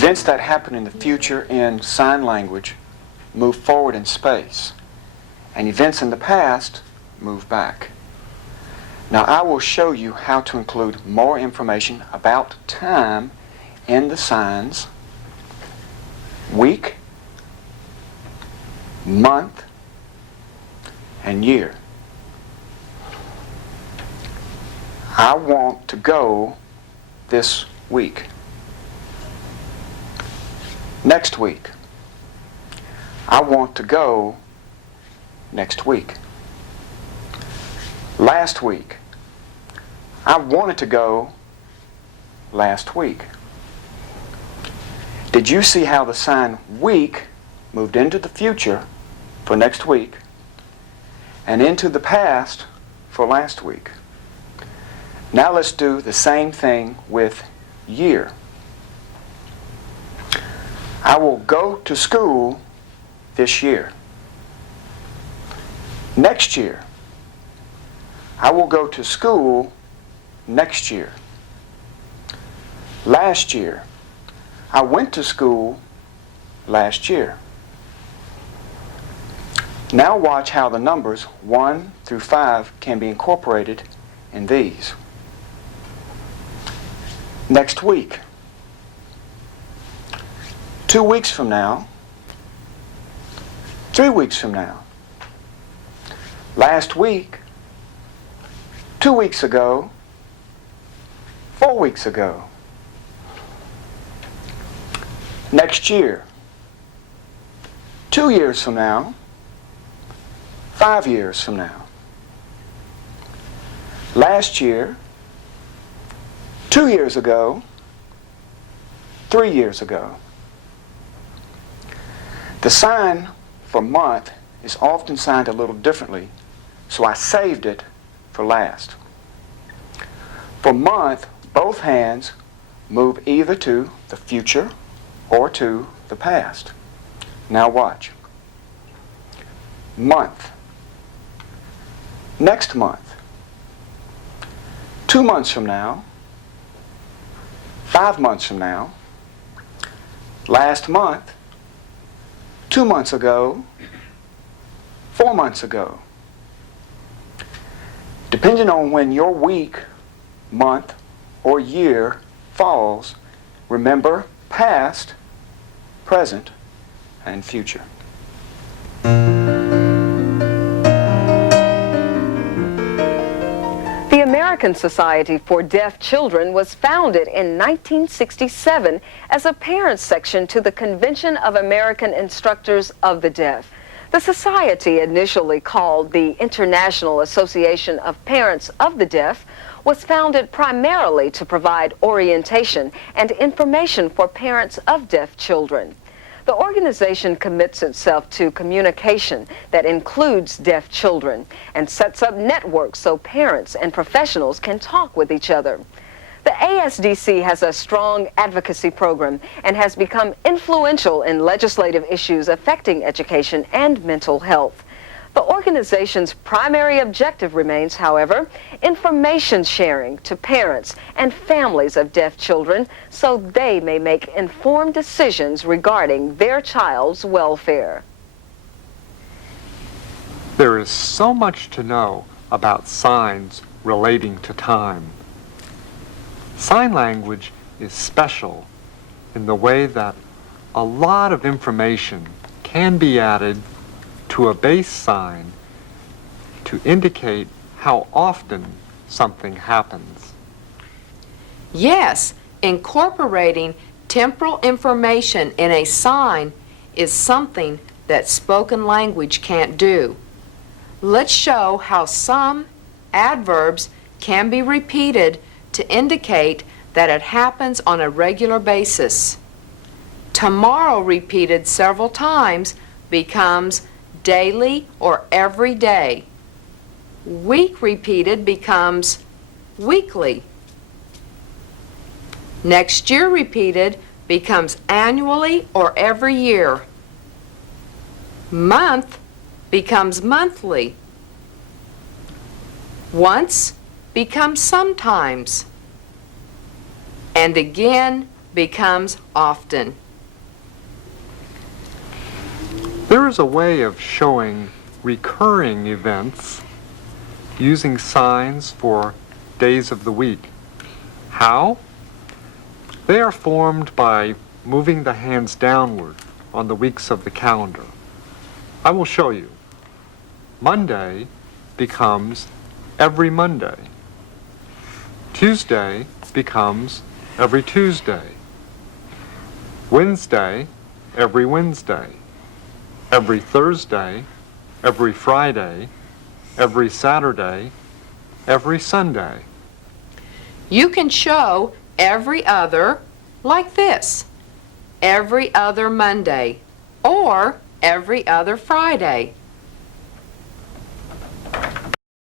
Events that happen in the future in sign language move forward in space, and events in the past move back. Now I will show you how to include more information about time in the signs week, month, and year. I want to go this week. Next week. I want to go next week. Last week. I wanted to go last week. Did you see how the sign week moved into the future for next week and into the past for last week? Now let's do the same thing with year. I will go to school this year. Next year. I will go to school next year. Last year. I went to school last year. Now watch how the numbers 1 through 5 can be incorporated in these. Next week. 2 weeks from now. 3 weeks from now. Last week. 2 weeks ago. 4 weeks ago. Next year. 2 years from now. 5 years from now. Last year. 2 years ago. 3 years ago. The sign for month is often signed a little differently, so I saved it for last. For month, both hands move either to the future or to the past. Now watch. Month. Next month. 2 months from now. 5 months from now. Last month. 2 months ago. 4 months ago. Depending on when your week, month, or year falls, remember past, present, and future. The American Society for Deaf Children was founded in 1967 as a parents section to the Convention of American Instructors of the Deaf. The society, initially called the International Association of Parents of the Deaf, was founded primarily to provide orientation and information for parents of deaf children. The organization commits itself to communication that includes deaf children and sets up networks so parents and professionals can talk with each other. The ASDC has a strong advocacy program and has become influential in legislative issues affecting education and mental health. The organization's primary objective remains, however, information sharing to parents and families of deaf children so they may make informed decisions regarding their child's welfare. There is so much to know about signs relating to time. Sign language is special in the way that a lot of information can be added to a base sign to indicate how often something happens. Yes, incorporating temporal information in a sign is something that spoken language can't do. Let's show how some adverbs can be repeated to indicate that it happens on a regular basis. Tomorrow repeated several times becomes daily or every day. Week repeated becomes weekly. Next year repeated becomes annually or every year. Month becomes monthly. Once becomes sometimes. And again becomes often. There is a way of showing recurring events using signs for days of the week. How? They are formed by moving the hands downward on the weeks of the calendar. I will show you. Monday becomes every Monday. Tuesday becomes every Tuesday. Wednesday, every Wednesday. Every Thursday, every Friday, every Saturday, every Sunday. You can show every other like this: every other Monday or every other Friday.